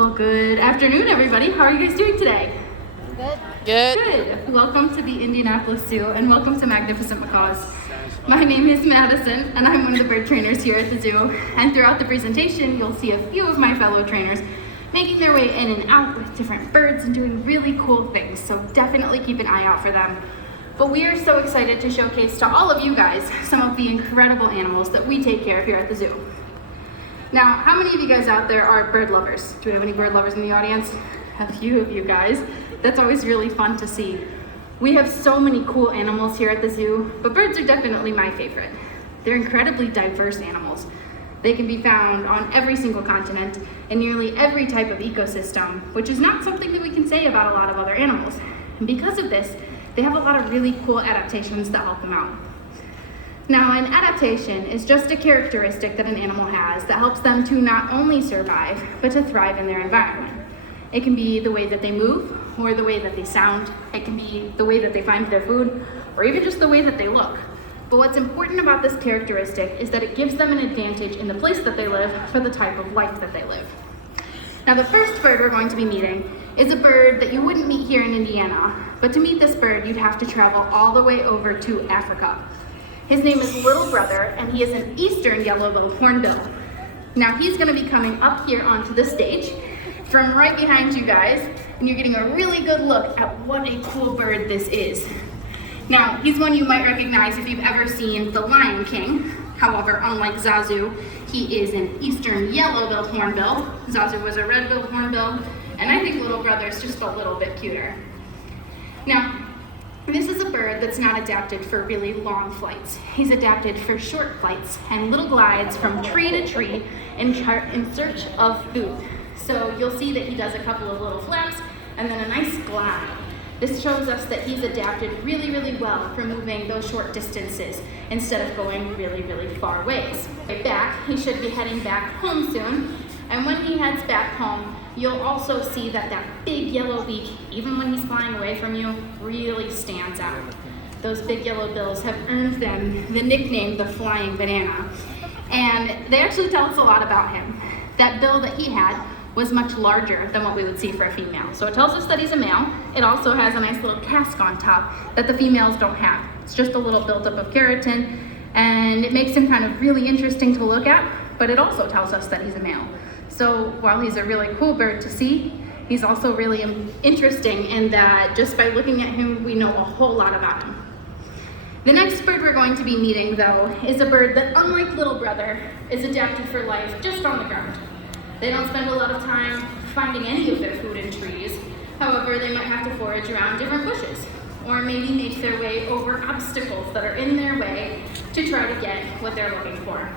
Well, good afternoon, everybody. How are you guys doing today? Good. Good. Welcome to the Indianapolis Zoo and welcome to Magnificent Macaws. My name is Madison and I'm one of the bird trainers here at the zoo. And throughout the presentation, you'll see a few of my fellow trainers making their way in and out with different birds and doing really cool things. So definitely keep an eye out for them. But we are so excited to showcase to all of you guys some of the incredible animals that we take care of here at the zoo. Now, how many of you guys out there are bird lovers? Do we have any bird lovers in the audience? A few of you guys. That's always really fun to see. We have so many cool animals here at the zoo, but birds are definitely my favorite. They're incredibly diverse animals. They can be found on every single continent in nearly every type of ecosystem, which is not something that we can say about a lot of other animals. And because of this, they have a lot of really cool adaptations that help them out. Now, an adaptation is just a characteristic that an animal has that helps them to not only survive, but to thrive in their environment. It can be the way that they move, or the way that they sound. It can be the way that they find their food, or even just the way that they look. But what's important about this characteristic is that it gives them an advantage in the place that they live for the type of life that they live. Now, the first bird we're going to be meeting is a bird that you wouldn't meet here in Indiana, but to meet this bird, you'd have to travel all the way over to Africa. His name is Little Brother, and he is an eastern yellow-billed hornbill. Now, he's gonna be coming up here onto the stage from right behind you guys, and you're getting a really good look at what a cool bird this is. Now, he's one you might recognize if you've ever seen The Lion King. However, unlike Zazu, he is an eastern yellow-billed hornbill. Zazu was a red-billed hornbill, and I think Little Brother is just a little bit cuter. Now, this is a bird that's not adapted for really long flights. He's adapted for short flights and little glides from tree to tree in search of food. So you'll see that he does a couple of little flaps and then a nice glide. This shows us that he's adapted really, really well for moving those short distances instead of going really, really far ways. Right back, he should be heading back home soon. And when he heads back home, you'll also see that that big yellow beak, even when he's flying away from you, really stands out. Those big yellow bills have earned them the nickname the flying banana. And they actually tell us a lot about him. That bill that he had was much larger than what we would see for a female. So it tells us that he's a male. It also has a nice little casque on top that the females don't have. It's just a little buildup of keratin, and it makes him kind of really interesting to look at, but it also tells us that he's a male. So while he's a really cool bird to see, he's also really interesting in that just by looking at him, we know a whole lot about him. The next bird we're going to be meeting, though, is a bird that, unlike Little Brother, is adapted for life just on the ground. They don't spend a lot of time finding any of their food in trees. However, they might have to forage around different bushes, or maybe make their way over obstacles that are in their way to try to get what they're looking for.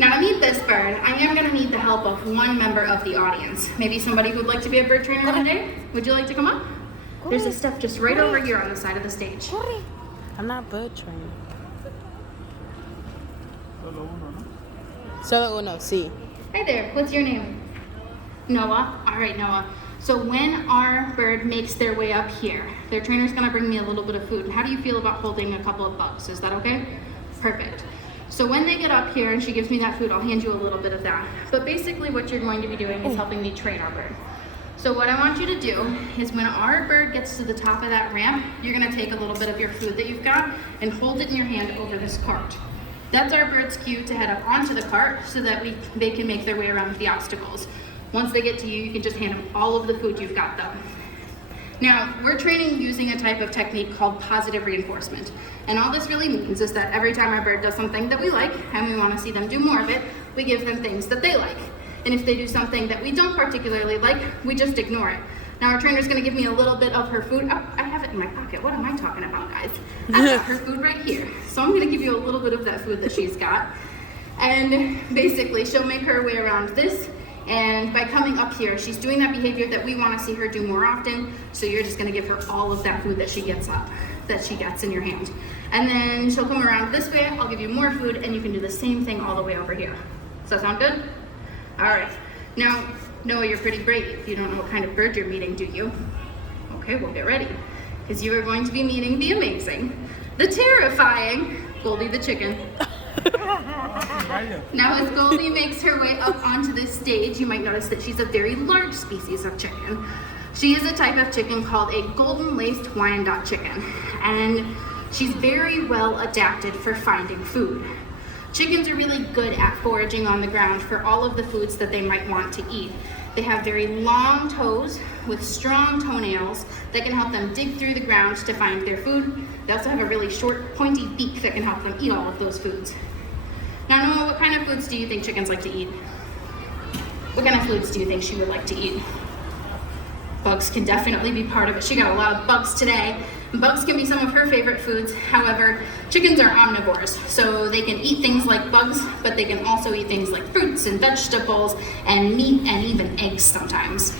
Now, to meet this bird, I am going to need the help of one member of the audience. Maybe somebody who would like to be a bird trainer today. Would you like to come up? There's a step just right over here on the side of the stage. I'm not bird trained. Solo uno, sí. Hi there, what's your name? Noah? All right, Noah. So when our bird makes their way up here, their trainer's going to bring me a little bit of food. How do you feel about holding a couple of bugs? Is that okay? Perfect. So when they get up here and she gives me that food, I'll hand you a little bit of that. But basically what you're going to be doing is helping me train our bird. So what I want you to do is when our bird gets to the top of that ramp, you're gonna take a little bit of your food that you've got and hold it in your hand over this cart. That's our bird's cue to head up onto the cart so that they can make their way around the obstacles. Once they get to you, you can just hand them all of the food you've got though. Now, we're training using a type of technique called positive reinforcement. And all this really means is that every time our bird does something that we like and we want to see them do more of it, we give them things that they like. And if they do something that we don't particularly like, we just ignore it. Now, our trainer's going to give me a little bit of her food. Oh, I have it in my pocket. What am I talking about, guys? I've got her food right here. So I'm going to give you a little bit of that food that she's got. And basically, she'll make her way around this. And by coming up here, she's doing that behavior that we want to see her do more often. So you're just going to give her all of that food that she gets in your hand. And then she'll come around this way. I'll give you more food, and you can do the same thing all the way over here. Does that sound good? All right. Now, Noah, you're pretty brave. You don't know what kind of bird you're meeting, do you? Okay, well, get ready, because you are going to be meeting the amazing, the terrifying Goldie the chicken. Now as Goldie makes her way up onto this stage, you might notice that she's a very large species of chicken. She is a type of chicken called a golden-laced Wyandotte chicken, and she's very well adapted for finding food. Chickens are really good at foraging on the ground for all of the foods that they might want to eat. They have very long toes with strong toenails that can help them dig through the ground to find their food. They also have a really short, pointy beak that can help them eat all of those foods. Now, Noah, what kind of foods do you think chickens like to eat? What kind of foods do you think she would like to eat? Bugs can definitely be part of it. She got a lot of bugs today. Bugs can be some of her favorite foods. However, chickens are omnivores, so they can eat things like bugs, but they can also eat things like fruits and vegetables and meat and even eggs sometimes.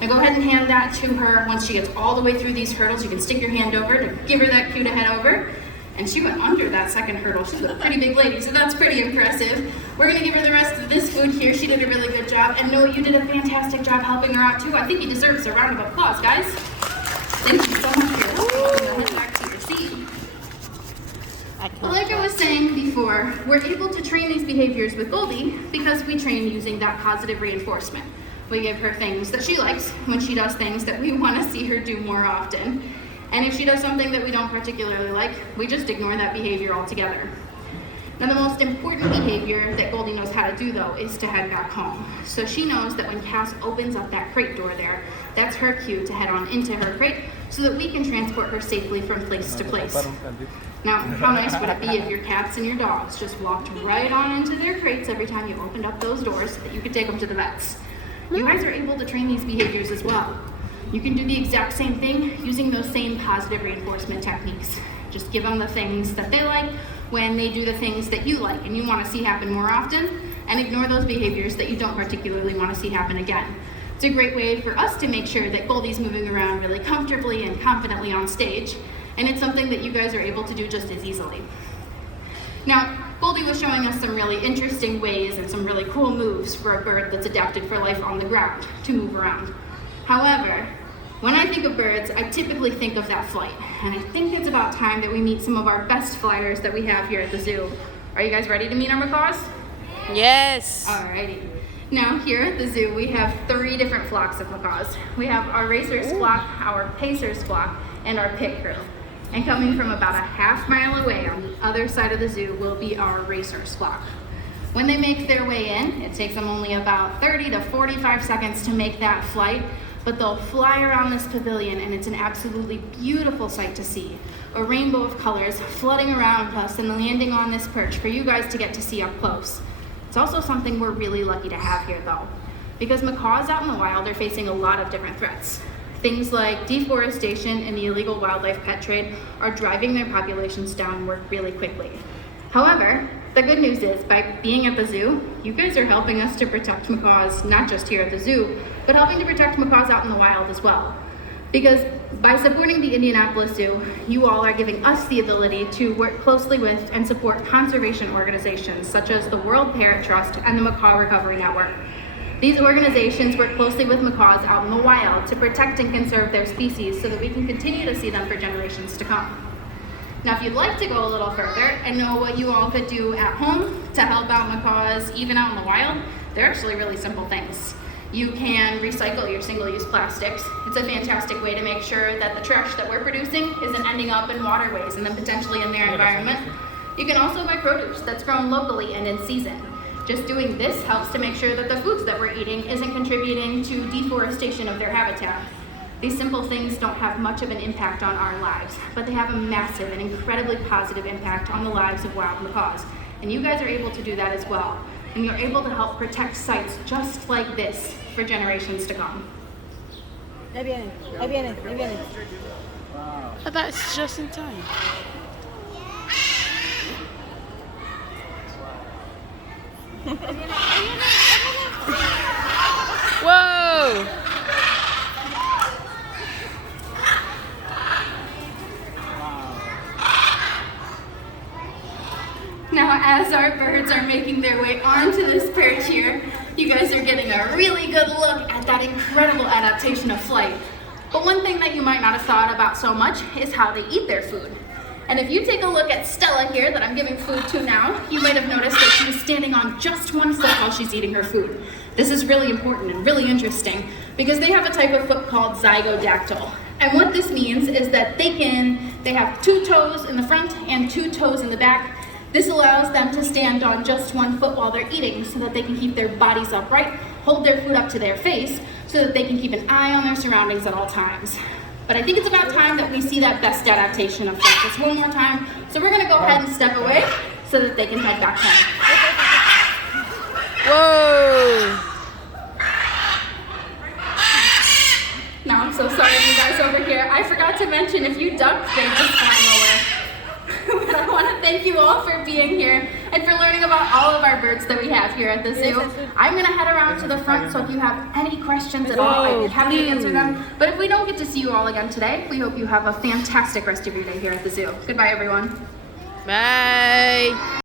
Now go ahead and hand that to her. Once she gets all the way through these hurdles, you can stick your hand over to give her that cue to head over. And she went under that second hurdle. She's a pretty big lady, so that's pretty impressive. We're gonna give her the rest of this food here. She did a really good job. And Noah, you did a fantastic job helping her out too. I think you deserve a round of applause, guys. Thank you so much for your help. Head back to your seat. Well, like I was saying before, we're able to train these behaviors with Goldie because we train using that positive reinforcement. We give her things that she likes when she does things that we want to see her do more often. And if she does something that we don't particularly like, we just ignore that behavior altogether. Now, the most important behavior that Goldie knows how to do, though, is to head back home. So she knows that when Cass opens up that crate door there, that's her cue to head on into her crate so that we can transport her safely from place to place. Now, how nice would it be if your cats and your dogs just walked right on into their crates every time you opened up those doors so that you could take them to the vets? You guys are able to train these behaviors as well. You can do the exact same thing using those same positive reinforcement techniques. Just give them the things that they like when they do the things that you like and you want to see happen more often, and ignore those behaviors that you don't particularly want to see happen again. It's a great way for us to make sure that Goldie's moving around really comfortably and confidently on stage, and it's something that you guys are able to do just as easily. Now, Goldie was showing us some really interesting ways and some really cool moves for a bird that's adapted for life on the ground to move around. However, when I think of birds, I typically think of that flight, and I think it's about time that we meet some of our best flyers that we have here at the zoo. Are you guys ready to meet our macaws? Yes. Alrighty. Now, here at the zoo, we have 3 different flocks of macaws. We have our racers flock, our pacers flock, and our pit crew. And coming from about a half-mile away on the other side of the zoo will be our racers flock. When they make their way in, it takes them only about 30 to 45 seconds to make that flight, but they'll fly around this pavilion and it's an absolutely beautiful sight to see. A rainbow of colors flooding around us and landing on this perch for you guys to get to see up close. It's also something we're really lucky to have here though, because macaws out in the wild are facing a lot of different threats. Things like deforestation and the illegal wildlife pet trade are driving their populations downward really quickly. However, the good news is, by being at the zoo, you guys are helping us to protect macaws, not just here at the zoo, but helping to protect macaws out in the wild as well. Because by supporting the Indianapolis Zoo, you all are giving us the ability to work closely with and support conservation organizations such as the World Parrot Trust and the Macaw Recovery Network. These organizations work closely with macaws out in the wild to protect and conserve their species so that we can continue to see them for generations to come. Now, if you'd like to go a little further and know what you all could do at home to help out macaws even out in the wild, they're actually really simple things. You can recycle your single-use plastics. It's a fantastic way to make sure that the trash that we're producing isn't ending up in waterways and then potentially in their environment. You can also buy produce that's grown locally and in season. Just doing this helps to make sure that the foods that we're eating isn't contributing to deforestation of their habitat. These simple things don't have much of an impact on our lives, but they have a massive and incredibly positive impact on the lives of wild macaws. And you guys are able to do that as well. And you're able to help protect sites just like this for generations to come. Ahí viene, ahí viene, ahí viene. I thought it's just in time. Whoa! Now, as our birds are making their way onto this perch here, you guys are getting a really good look at that incredible adaptation of flight. But one thing that you might not have thought about so much is how they eat their food. And if you take a look at Stella here that I'm giving food to now, you might have noticed that she's standing on just one foot while she's eating her food. This is really important and really interesting because they have a type of foot called zygodactyl. And what this means is that they have 2 toes in the front and 2 toes in the back. This allows them to stand on just one foot while they're eating so that they can keep their bodies upright, hold their food up to their face so that they can keep an eye on their surroundings at all times. But I think it's about time that we see that best adaptation of foot just one more time. So we're gonna go ahead and step away so that they can head back home. Whoa! Now I'm so sorry you guys over here. I forgot to mention if you duck, they just fly nowhere. But I want to thank you all for being here and for learning about all of our birds that we have here at the zoo. I'm going to head around to the front, so if you have any questions at all, I'd be happy to answer them. But if we don't get to see you all again today, we hope you have a fantastic rest of your day here at the zoo. Goodbye, everyone. Bye.